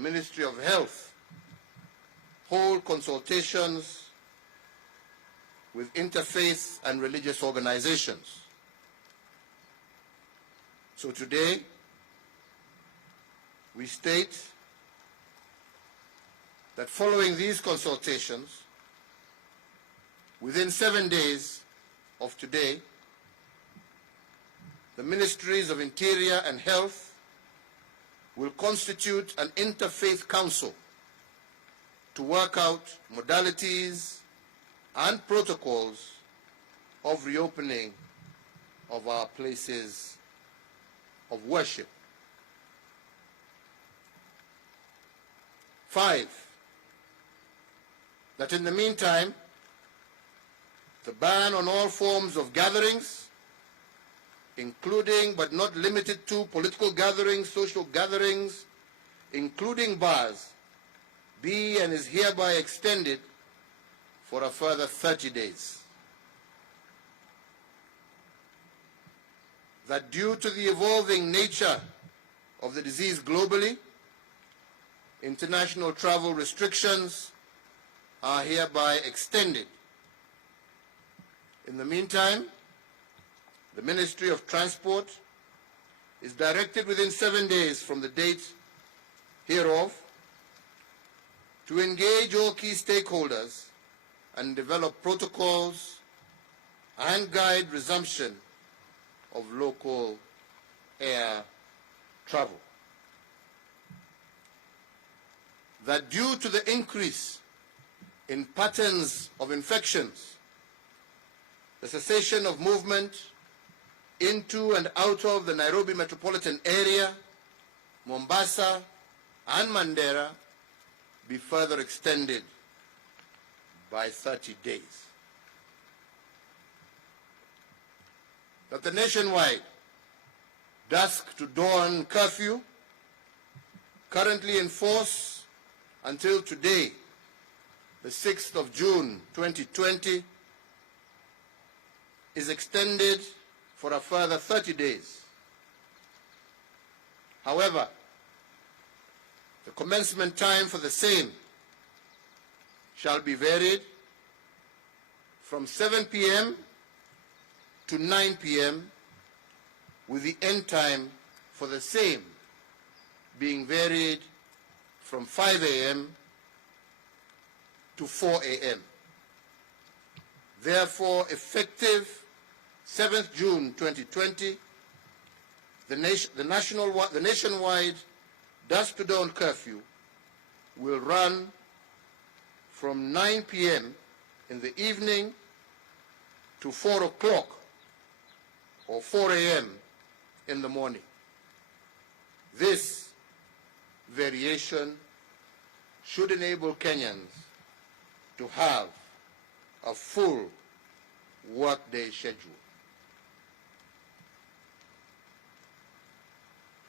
Ministry of Health hold consultations with interfaith and religious organizations. So today, we state that following these consultations, within 7 days of today, the Ministries of Interior and Health will constitute an interfaith council to work out modalities and protocols of reopening of our places of worship. 5, that in the meantime, the ban on all forms of gatherings, including but not limited to political gatherings, social gatherings, including bars, be and is hereby extended for a further 30 days. That due to the evolving nature of the disease globally, international travel restrictions are hereby extended. In the meantime, the Ministry of Transport is directed within 7 days from the date hereof to engage all key stakeholders and develop protocols and guide resumption of local air travel. That due to the increase in patterns of infections, the cessation of movement into and out of the Nairobi metropolitan area, Mombasa and Mandera be further extended by 30 days. That the nationwide dusk to dawn curfew, currently in force until today, the 6th of June 2020, is extended for a further 30 days. However, the commencement time for the same shall be varied from 7 p.m. to 9 p.m., with the end time for the same being varied from 5 a.m. to 4 a.m. Therefore, effective 7th June 2020, the nationwide dusk to dawn curfew will run from 9 p.m. in the evening to 4 o'clock or 4 a.m. in the morning. This variation should enable Kenyans to have a full workday schedule.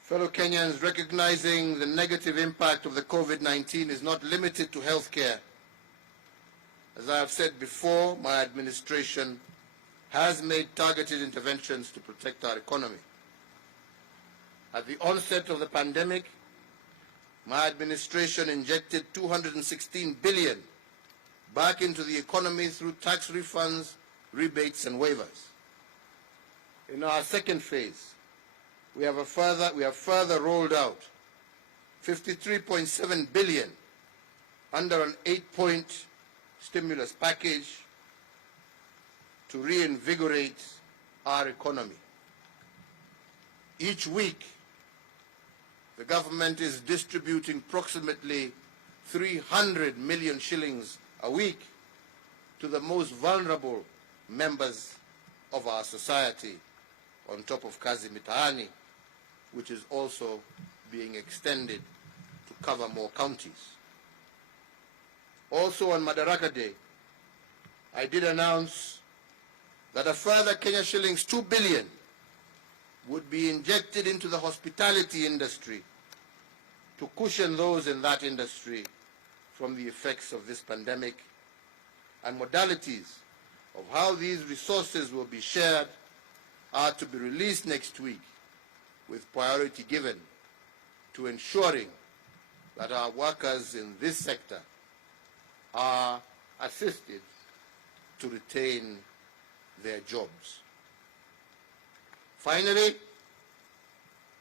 Fellow Kenyans, recognizing the negative impact of the COVID-19 is not limited to healthcare. As I have said before, my administration has made targeted interventions to protect our economy. At the onset of the pandemic, my administration injected 216 billion back into the economy through tax refunds, rebates, and waivers. In our second phase, we have further rolled out 53.7 billion under an 8-point stimulus package to reinvigorate our economy. Each week, the government is distributing approximately 300 million shillings a week to the most vulnerable members of our society, on top of Kazi Mitaani, which is also being extended to cover more counties. Also on Madaraka Day, I did announce that a further Kenya shillings 2 billion would be injected into the hospitality industry to cushion those in that industry from the effects of this pandemic, and modalities of how these resources will be shared are to be released next week, with priority given to ensuring that our workers in this sector are assisted to retain their jobs. Finally,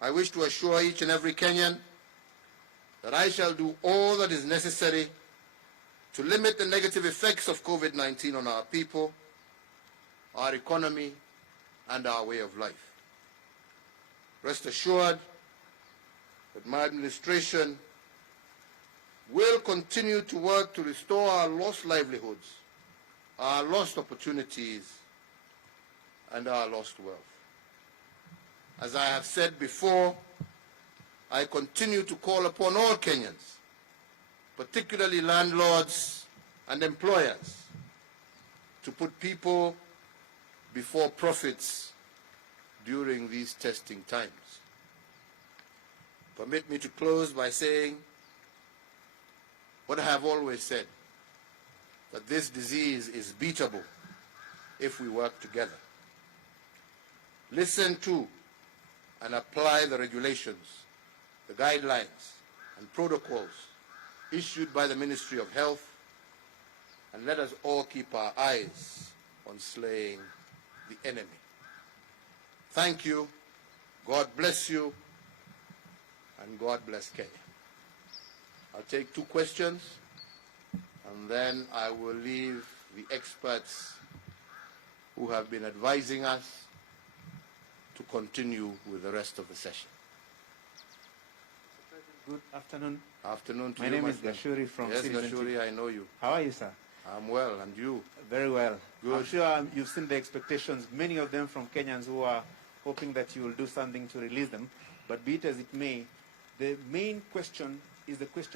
I wish to assure each and every Kenyan that I shall do all that is necessary to limit the negative effects of COVID-19 on our people, our economy, and our way of life. Rest assured that my administration will continue to work to restore our lost livelihoods, our lost opportunities, and our lost wealth. As I have said before, I continue to call upon all Kenyans, particularly landlords and employers, to put people before profits during these testing times. Permit me to close by saying what I have always said, that this disease is beatable if we work together. Listen to and apply the regulations, the guidelines and protocols issued by the Ministry of Health, and let us all keep our eyes on slaying the enemy. Thank you, God bless you, and God bless Kenya. I'll take 2 questions, and then I will leave the experts who have been advising us to continue with the rest of the session. Good afternoon. Afternoon to my you, name my is friend. Gashuri from Yes, Citizen Gashuri, TV. I know you. How are you, sir? I'm well, and you? Very well. Good. I'm sure you've seen the expectations, many of them from Kenyans who are hoping that you will do something to release them. But be it as it may, the main question is the question